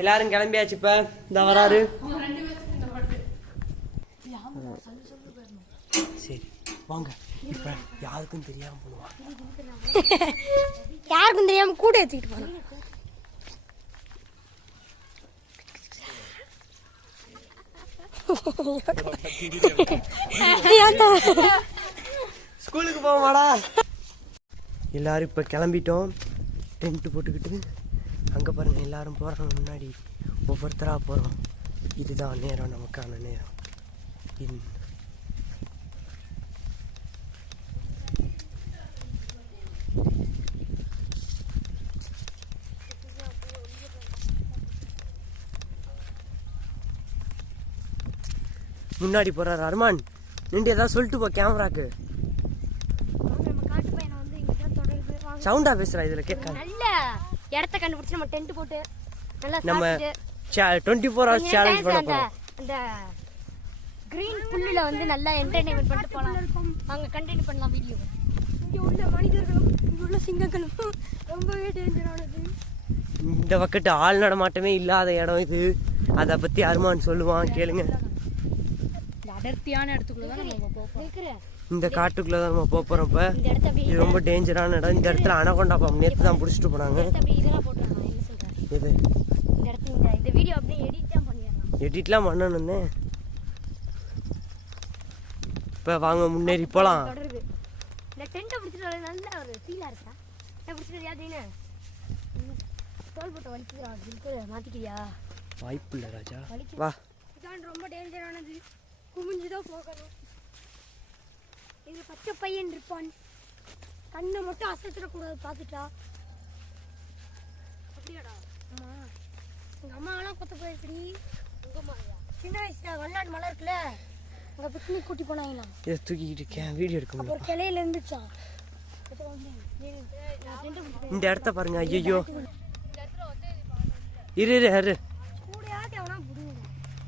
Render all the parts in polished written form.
எல்லாரும் கிளம்பியாச்சு. இப்ப இந்த வராரு. சரி வாங்க. இப்ப யாருக்கும் தெரியாம போடுவா. யாருக்கும் தெரியாம கூட ஏத்திட்டு போறோம். ஸ்கூலுக்கு போவாடா. எல்லாரும் இப்ப கிளம்பிட்டோம். டென்ட் போட்டுக்கிட்டு அங்க பாருங்க எல்லாரும் போறாங்க. முன்னாடி ஒவ்வொருத்தரா போறோம். இதுதான் நேரம், நமக்கான நேரம். முன்னாடி போறாரு அருமான். நின்று ஏதாவது சொல்லிட்டு போ கேமராக்கு. சவுண்டா பேசுறா, இதுல கேட்க. நல்ல இடத்த கண்டுபிடிச்சு நம்ம டென்ட் போட்டு நம்ம 24 hours சேலஞ்ச் பண்ண போறோம். அந்த கிரீன் புல்லுல வந்து நல்லா என்டர்டெயின்மென்ட் பண்ணிட்டு போலாம். அங்க கண்டென்ட் பண்ணலாம் வீடியோ. இங்க உள்ள மனிதர்களும் இங்க உள்ள சிங்கங்களும் ரொம்பவே டேஞ்சரானது. இந்த பக்கத்து ஆள் நடமாட்டமே இல்லாத இடம் இது. அத பத்தி அருமான் சொல்லுவான், கேளுங்க. அடர்த்தியான இடத்துக்குள்ள தான் நம்ம போறோம். இந்த காட்டுக்குள்ளதான் நம்ம போறோம். இப்ப இது ரொம்ப டேஞ்சரான இடம். இந்த இடத்துல அனகொண்டா பாம்பு நேத்து தான் புடிச்சிட்டு போனாங்க. இது இந்த வீடியோ அப்படியே எடிட் தான் பண்ணிடலாம். எடிட்லாம் பண்ணணும்னே. இப்ப வாங்க முன்னேறி போலாம். இந்த டென்ட் பிடிச்சிட்டு நல்ல ஒரு ஃபீலா இருக்கா. நான் பிடிச்சிட்டு யாதீனே தோல் போட்டு வலிக்குறா. இதுக்கு மாத்திக்கிறியா? வாய்ப்பு இல்ல ராஜா. வா. இதான் ரொம்ப டேஞ்சரானது. குமிஞ்சுதான் போகணும். இது பச்சை பையன் இருப்பான். கண்ணை மட்டும் அசைச்சிடக்கூடாது. பார்த்துட்டா அப்படியாடா? ஆமா, எங்க அம்மாவெல்லாம் கொத்த போயிருக்கடி. சின்ன வயசுல வல்லாடு மலை இருக்குல்ல, அங்க பிக்னிக் கூட்டி போனாங்களாம். இதை தூக்கிட்டு இருக்கேன், வீடியோ எடுக்க முடியும். ஒரு கிளையில இருந்துச்சா. இந்த இடத்த பாருங்க. ஐயோ இரு இரு இரு.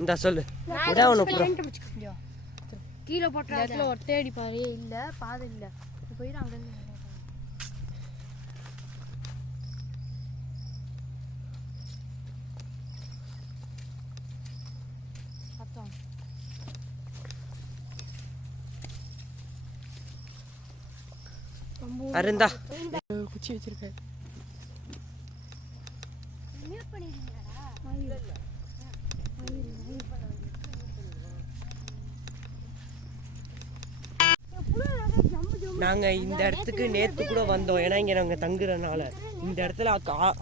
இந்த சொல்லு. இதான் ஒன்று கீழே போட்ட இடத்துல ஒட்டை அடிப்பாரு. இல்ல பாதை இல்ல போயிடு. அங்க இருந்து அருந்தா குச்சி வச்சிருக்க. நாங்க இந்த இடத்துக்கு நேத்து கூட வந்தோம். ஏன்னா இங்க நாங்க தங்குறதுனால இந்த இடத்துல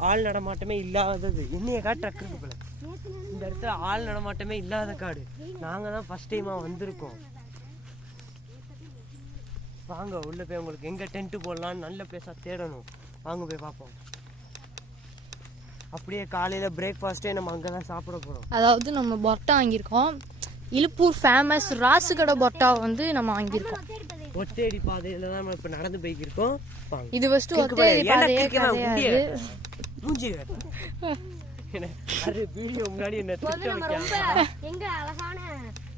ஆள் நடமாட்டமே இல்லாதது. என்னைய காட்டு ட்ரக் இருக்கு போல. இந்த இடத்துல ஆள் நடமாட்டமே இல்லாத காடு. நாங்க தான் ஃபர்ஸ்ட் டைமா வந்திருக்கோம். வாங்க உள்ள போய் உங்களுக்கு எங்க டென்ட் போடலாம் நல்ல பிளேஸா தேடணும். வாங்க போய் பார்ப்போம். அப்படியே காலையில பிரேக்ஃபாஸ்டே நம்ம அங்கதான் சாப்பிட போறோம். அதாவது நம்ம பொட்டா வாங்கியிருக்கோம். இலுப்பூர் ஃபேமஸ் ராசுகடை பொட்டா வந்து நம்ம வாங்கியிருக்கோம். ஒத்தேடி பாதையில தான் நம்ம இப்ப நடந்து போய்க்கிருக்கோம். இது ஃபர்ஸ்ட் ஒத்தேடி பாதையே கிடையாது. மூஞ்சி அரே வீடியோ முன்னாடி என்ன திட்ட வைக்காம எங்க அழகான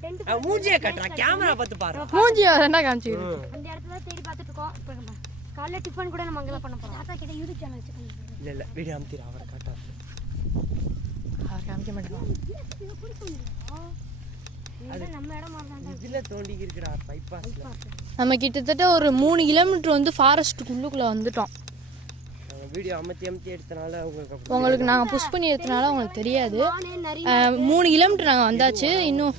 டென்ட் மூஞ்சியை கட்டற கேமரா பார்த்து பாரு. மூஞ்சிய என்ன காமிச்சிரு. அந்த இடத்துல தேடி பார்த்துட்டு இருக்கோம். இப்போ காலைல டிஃபன் கூட நம்ம அங்க தான் பண்ண போறோம். தாத்தா கிட்ட யூடியூப் சேனல் வச்சிருக்கோம். இல்ல வீடியோ அம்திரா அவரை காட்டாரு. காமிக்க மாட்டேன். அது நம்ம இடம் மாதிரி தான். இதுல தோண்டி இருக்குடா பைபாஸ்ல. நம்ம கிட்டத்தட்ட ஒரு 3 கிலோமீட்டர் வந்து ஃபாரஸ்ட்டுக்குள்ளுக்குள்ள வந்துட்டோம். வீடியோ அமத்தி எடுத்தனால உங்களுக்கு நாங்கள் புஷ் பண்ணி எடுத்தனால உங்களுக்கு தெரியாது. 3 கிலோமீட்டர் நாங்கள் வந்தாச்சு. இன்னும்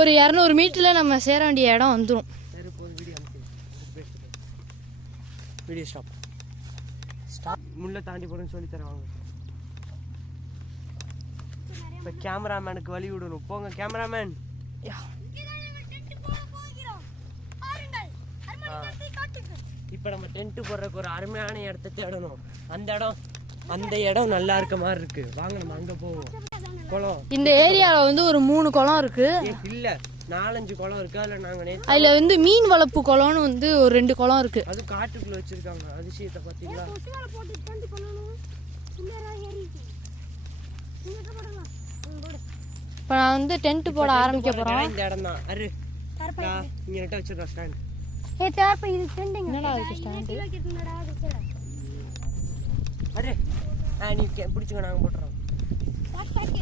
ஒரு 200 மீட்டரில் நம்ம சேர வேண்டிய இடம் வந்துடும். வீடியோ ஸ்டாப் முள்ள தாண்டி போறேன்னு சொல்லி தருவாங்க. இப்போ கேமராமேனுக்கு வழி விடணும். போங்க கேமராமேன். இப்போ நம்ம டென்ட் போடுறதுக்கு ஒரு அருமையான இடத்த தேடணும். அந்த இடம் நல்லா இருக்க மாதிரி இருக்கு. வாங்க நம்ம அங்க போவோம். குளம் இந்த ஏரியாவில் வந்து ஒரு 3 குளம் இருக்கு. இல்ல 4-5 குளம் இருக்கு. அதுல வந்து மீன் வளர்ப்பு குளம்னு வந்து ஒரு 2 குளம் இருக்கு. அது காட்டுக்குள்ள வச்சிருக்காங்க. அதிசயத்தை பாத்தீங்களா? இப்போ நான் வந்து டென்ட் போட ஆரம்பிக்க போறோம். இந்த இடம் தான் அரு இங்க நட்ட வச்சிருக்கோம் ஸ்டாண்ட். ஏ தேப்ப இது டெண்டிங் என்னடா இது ஸ்டாண்ட்? அடே நீ பிடிச்சிக்க நாங்கள் போட்டுறோம்.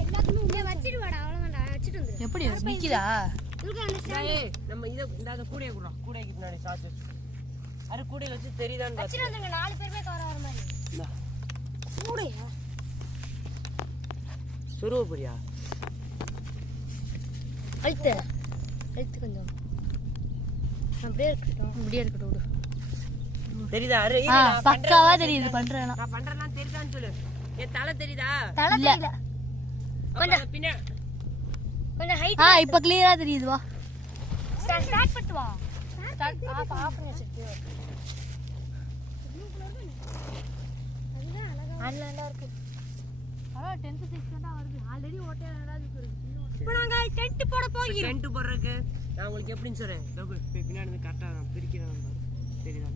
எல்லாத்துக்குமே வச்சுட்டு வாடா, அவ்வளோதான்டா, வச்சுட்டு வந்துடு. எப்படி நிற்கிதா? நம்ம இதை இந்த கூடையை கொடுறோம். கூடைக்கு பின்னாடி சார்ஜ் அது கூடையில் வச்சு தெரியுதான்னு வச்சுட்டு வந்துருங்க, 4 பேருமே கவர் ஆகிற மாதிரி. கூடையா சுருவ புரியா அழுத்து கொஞ்சம் அப்படியே இருக்கட்டும் விடு. தெரியுதா? பக்காவா தெரியுது பண்றேன். நான் பண்றேன்னா தெரியுதான்னு சொல்லு. என் தலை தெரியுதா? தலை தெரியல, கொஞ்சம் பின்ன கொஞ்சம் ஹைட். இப்ப கிளியரா தெரியுது. வா ஸ்டார்ட் பண்ணிட்டு வா. ஸ்டார்ட் ஆஃப் பண்ணி வச்சிட்டு. அதுதான் அழகா இருக்கு. 10th 6 தான் வருது. ஆல்ரெடி ஓட்டே நடந்துட்டு இருக்கு. இப்போ நாங்க டென்ட் போட போகிறோம். டென்ட் போடுறதுக்கு நான் உங்களுக்கு எப்படின்னு சொல்றேன். பின்னாடி இருந்து கரெக்டா பிரிக்கிறேன் பாரு. தெரியுதா?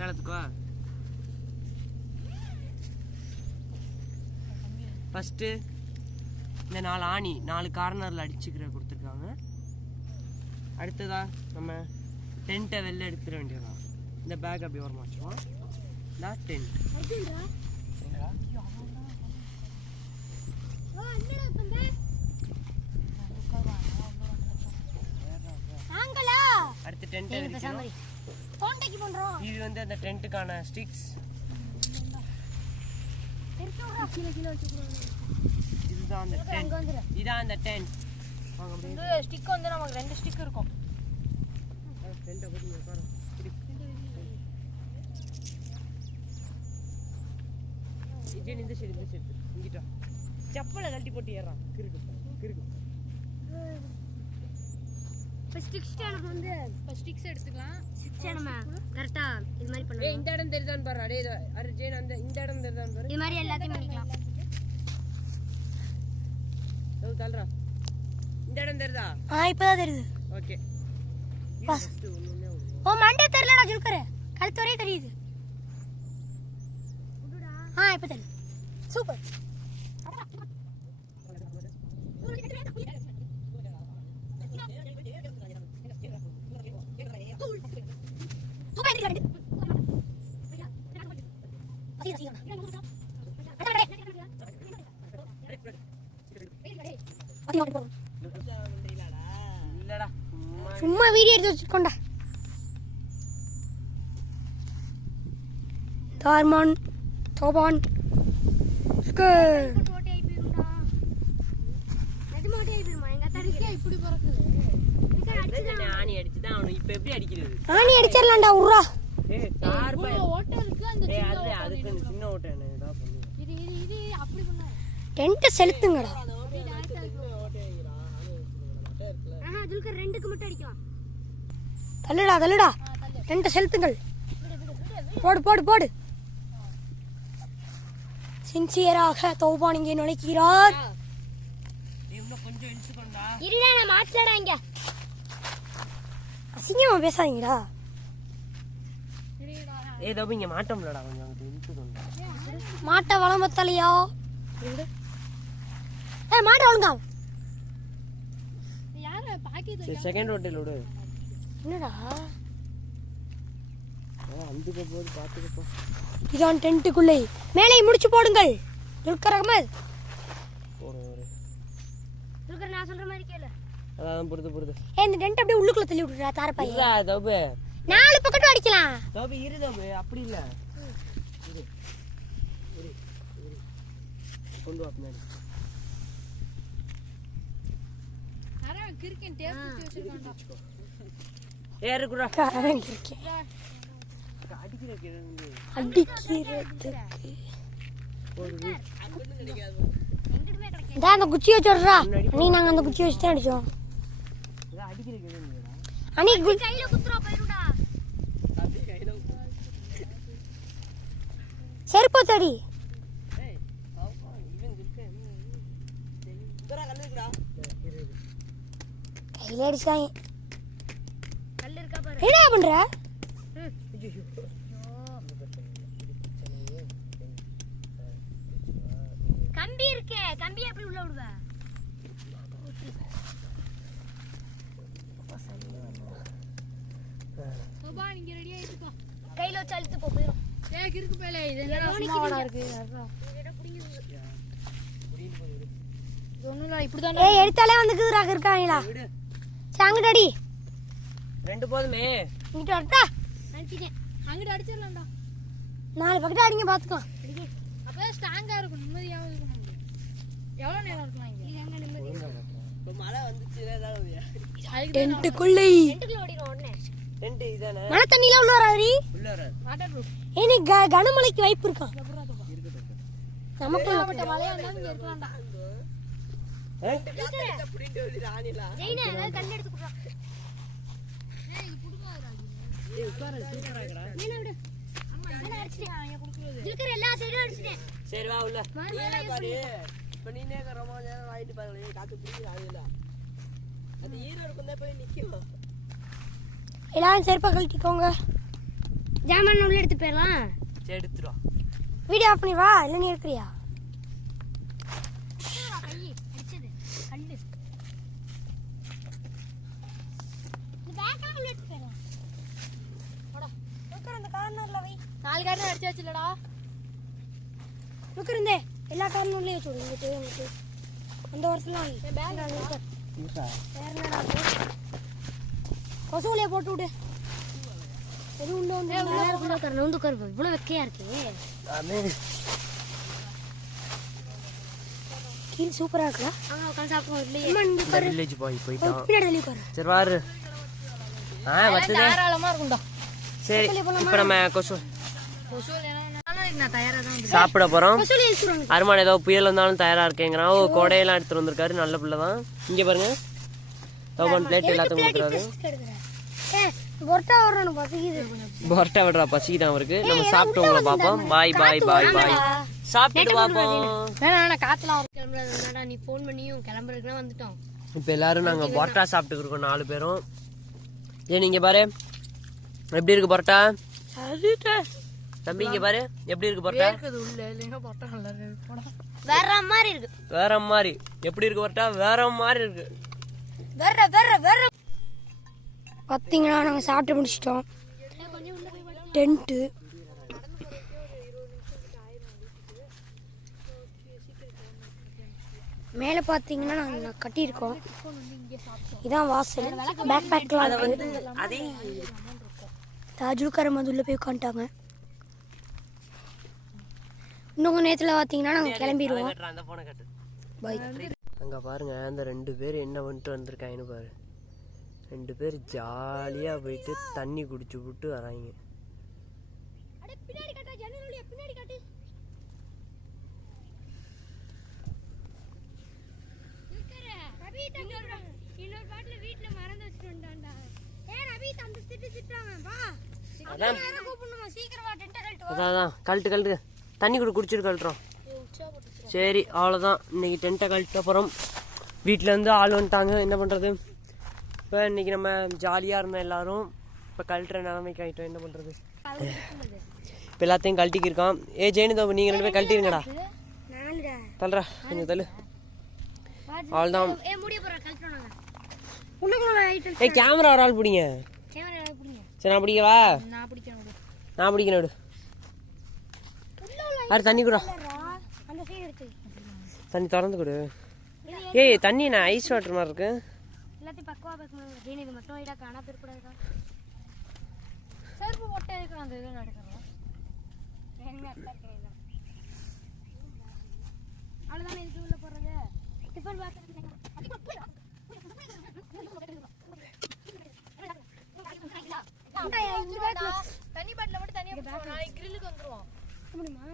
மேலத்துக்கோ ஃபர்ஸ்ட் இந்த 4 ஆணி 4 கார்னர்ல அடிச்சுக்கிற கொடுத்துருக்காங்க. அடுத்ததா நம்ம டென்ட்டை வெளில எடுத்துட வேண்டியதான். இந்த பேக் அப்படி வர மாட்டோம். நான் டென்ட் அடுத்து டென்ட் அடிக்கணும். இது வந்து அந்த டென்ட்டுக்கான ஸ்டிக்ஸ். இதுதான் அந்த டென்ட். இதான் அந்த டென்ட். வாங்க அப்படியே. இந்த ஸ்டிக் வந்து நமக்கு 2 ஸ்டிக் இருக்கும். டென்ட்டை பத்தி உட்காரு. இது இந்த சைடு இங்கிட்டா. செப்பலை கழட்டி போட்டு ஏறான். கிறுக்கு. ஸ்டிக்ஸ் வந்து ஸ்டிக்ஸ் எடுத்துக்கலாம். நம்ம கரெக்ட்டா இது மாதிரி பண்ணலாம். இந்த இடம் தெரியுதான்னு பாரு. அடே அர்ஜுன் அந்த இந்த இடம் தெரியுதான்னு பாரு. இது மாதிரி எல்லாத்தையும் பண்ணிக்கலாம். தல்றா. இந்த இடம் தெரியுதா? இப்பதான் தெரியுது. ஓகே. ஓ மண்டே தெரியலடா ஜுல்கரே. கழுத்து வரையும் தெரியுது. இப்ப தெரியுது. சூப்பர். இல்லடா சும்மா வீடியோ எடுத்து வச்சுக்கோண்டா. தார்மான் தோபான் ஆணி அடிச்சுதான் அவனு இப்ப எப்படி அடிக்கிறது? ஆணி அடிச்சிடலாம்டா. உர்ரா அதுக்கு சின்ன ஓட்டை டென்ட் செலுத்துங்கடா. ரெண்டுக்கு மட்டும் அடிக்கலாம். தள்ளுடா டென்ட் செலுத்துங்கள். போடு. சின்சியராக தௌபான் இங்கே நுழைக்கிறார். இல்ல நான் மாட்டலடா. இங்க அசிங்கமா பேசாதீங்கடா. ஏதோ இங்க மாட்டோம்லடா. கொஞ்சம் மாட்ட வளமத்தலையா மாட்ட ஒழுங்கா. செகண்ட் ஹோட்டல் விடு. என்னடா அந்துக்க போது பாத்துக்கப்பா. இதான் டென்ட்டுக்குள்ளே மேலே முடிச்சு போடுங்கள். துல்கர் அகமது நான் சொல்ற மாதிரி கேளு. அதான் புரிது. இந்த டென்ட் அப்படியே உள்ளுக்குள்ள தள்ளி விட்டுடா. தாரப்பையா தோபு 4 பக்கட்டும் அடிக்கலாம். தோபு இரு தோபு அப்படி இல்ல. கொண்டு வா பின்னாடி. கிறுக்கன் டேப் குத்தி வச்சிருக்கான்டா. ஏறுக்குடா. கரண்ட் இருக்கே. அடிக்கிறது. அந்த குச்சி வச்சுடுறா. நீ நாங்க அந்த குச்சி வச்சு தான் அடிச்சோம். அனி கையில குத்துறா போயிருடா. செருப்பு தடி. கையில அடிச்சாங்க. கல்லு இருக்கா பாரு. என்ன பண்ற? கம்பி இருக்கே. கம்பி எப்படி உள்ள விடுவ? சோபா நீங்க ரெடியா இருக்கா? கையில வச்சு அழுத்து போயிடும். இருக்கு பேலே இது என்ன சும்மாடா இருக்கு இது ஒண்ணும் இல்ல இப்படிதான் ஏய் எடுத்தாலே வந்துக்குறாங்க இருக்காங்களா சாங்கடடி ரெண்டு போதுமே இங்கிட்ட வரட்டா அடிச்சிட்டேன் அங்கிட்டு அடிச்சிடலாம்டா 4 பக்கெட் அடிங்க பாத்துக்கலாம் அப்பதான் ஸ்ட்ராங்கா இருக்கும் நிம்மதியாவும் இருக்கும் எவ்வளவு நேரம் இருக்கலாம் இங்க இது எங்க நிம்மதி இப்போ மழை வந்துச்சுல ஏதாவது டென்ட்டுக்குள்ளே டென்ட்டுக்குள்ள ஓடிரும் உடனே டென்ட் இதானே மழை தண்ணில உள்ள வராதீ உள்ள வராது வாட்டர் ப்ரூஃப் ஏனி கனமழைக்கு வாய்ப்பு இருக்கா நமக்கு மழையா இருந்தாலும் இங்க இருக்கலாம்டா ஜெயினா ஏதாவது கண்ணு எடுத்து குடுறா ஏய் உட்காரு சூப்பரா இருக்கடா நீனா விடு நான் அடிச்சிட்டேன் இருக்கிற எல்லா சைடும் அடிச்சிட்டேன் சரி வா உள்ள நீனே பாரு இப்போ நீனே ரொம்ப நேரம் வாங்கிட்டு பாருங்க காத்து பிடிக்கிறாது இல்ல அது ஈரோடு கொண்டே போய் நிக்கும் எல்லாரும் செருப்பை கழட்டிக்கோங்க ஜாமான் உள்ள எடுத்து போயிடலாம் சரி எடுத்துரும் வீடியோ ஆஃப் பண்ணி வா இல்லை நீ இருக்கிறியா நாலு காரணம் அடிச்சு வச்சுலடா இருந்தே எல்லா காரணம் உள்ளே வச்சு அந்த வருஷம் கொசுவிலே போட்டு விடு எது உள்ள வந்து இவ்வளவு வெக்கையா இருக்கு கீழ் சூப்பரா இருக்குல்ல உட்காந்து சாப்பிடுவோம் வில்லேஜ் போயிட்டான் பின்னாடி தள்ளி உட்காரு சரி வாரு வச்சுதே தாராளமா இருக்கும்டா சரி இப்போ நம்ம கொசு நான் தயாரா தான் சாப்பிட போறோம் கொசுவிலே இருக்கிறோம் அருமான் ஏதோ புயல் வந்தாலும் தயாரா இருக்கேங்கிறான் ஓ கோடையெல்லாம் எடுத்துட்டு வந்திருக்காரு நல்ல பிள்ளை தான் இங்க பாருங்க தோபன் பிளேட் எல்லாத்தையும் கொடுக்குறாரு பொரோட்டா வரணும் பசிக்குது பொரோட்டா விடுறா பசிக்குதான் அவருக்கு நம்ம சாப்பிட்டு உங்களை பார்ப்போம் பாய் பாய் பாய் பாய் சாப்பிட்டு பார்ப்போம் வேணா காத்துல கிளம்புறதுனாடா நீ ஃபோன் பண்ணியும் கிளம்புறதுக்குலாம் வந்துட்டோம் இப்போ எல்லாரும் நாங்க பொரோட்டா சாப்பிட்டு இருக்கோம் 4 பேரும் ஏன் நீங்க பாரு எப்படி இருக்கு பொரோட்டா தம்பி இங்க பாரு எப்படி இருக்கு பொரோட்டா உள்ள இல்லைன்னா பொரோட்டா நல்லா இருக்கு வேற மாதிரி இருக்கு வேற மாதிரி எப்படி இருக்கு பொரோட்டா வேற மாதிரி இருக்கு வேற பாத்தீங்கன்னா நாங்க சாப்பிட்டு முடிச்சிட்டோம் டென்ட்டு மேலே பார்த்தீங்கன்னா நாங்கள் கட்டியிருக்கோம் இதான் வாசல் பேக் பேக்லாம் இருக்கு தாஜுல்காரம் வந்து உள்ளே போய் உட்காந்துட்டாங்க இன்னும் கொஞ்சம் நேரத்தில் பார்த்தீங்கன்னா நாங்கள் கிளம்பிடுவோம் பை அங்க பாருங்க அந்த 2 பேர் என்ன பண்ணிட்டு வந்திருக்காங்கன்னு பாரு 2 பேர் ஜாலியா போயிட்டு தண்ணி குடிச்சு விட்டு வராங்க அதான் கழட்டு தண்ணி குடிச்சிட்டு கழட்டுறோம் சரி அவ்வளோதான் இன்னைக்கு டென்ட்டை கழட்ட அப்புறம் வீட்டில் இருந்து ஆள் வந்துட்டாங்க என்ன பண்ணுறது இப்போ இன்னைக்கு நம்ம ஜாலியாக இருந்தோம் எல்லாரும் இப்போ கழட்டுற நிலைமைக்கு ஆகிட்டோம் என்ன பண்ணுறது இப்போ எல்லாத்தையும் கழட்டிக்கிருக்கான் ஜெயினதோ நீங்கள் 2 பேர் கழட்டிருங்கடா தள்ளுறா கொஞ்சம் தள்ளு அவ்வளோதான் கேமரா ஒரு ஆள் பிடிங்க சரி நான் பிடிக்கவா நான் பிடிக்கணும் விடு யார் தண்ணி கூட தண்ணி திறந்து கொடு தண்ணி நான் ஐஸ் வாட்டர் மாதிரி இருக்கு எல்லாத்தையும் பக்கவா பேசணும் இது மட்டும் ஐடா காணா பெறக்கூடாதுடா செருப்பு போட்டே இருக்கு அந்த இது நடக்குறோம் எங்க அக்கா கேக்குறா அவ்வளவுதான் இதுக்கு உள்ள போறது டிஃபன் பாக்ஸ் தண்ணி பாட்டில மட்டும் தனியா போடுவோம் நாளைக்கு கிரில்லுக்கு வந்துருவோம் முடியுமா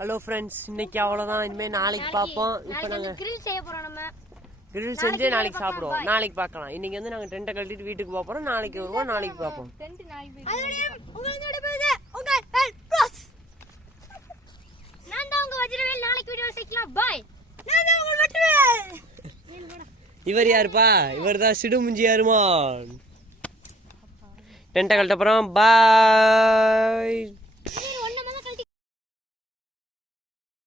ஹலோ ஃப்ரெண்ட்ஸ் இன்னைக்கு அவ்வளோதான் இனிமேல் நாளைக்கு பார்ப்போம் இப்போ நாங்கள் கிரில் செய்ய போறோம் நம்ம கிரில் செஞ்சு நாளைக்கு சாப்பிடுவோம் நாளைக்கு பார்க்கலாம் இன்னைக்கு வந்து நாங்கள் டென்ட்டை கழட்டிட்டு வீட்டுக்கு போக போகிறோம் நாளைக்கு வருவோம் நாளைக்கு பார்ப்போம் டென்ட் நாளைக்கு நான் தான் உங்க வஜ்ரவேல் நாளைக்கு வீடியோ சீக்கலாம் பாய் நான் தான் உங்க வஜ்ரவேல் இவர் யாருப்பா இவர் தான் சிடுமுஞ்சி அருமான் டென்ட்டை கழட்ட அப்புறம் பாய்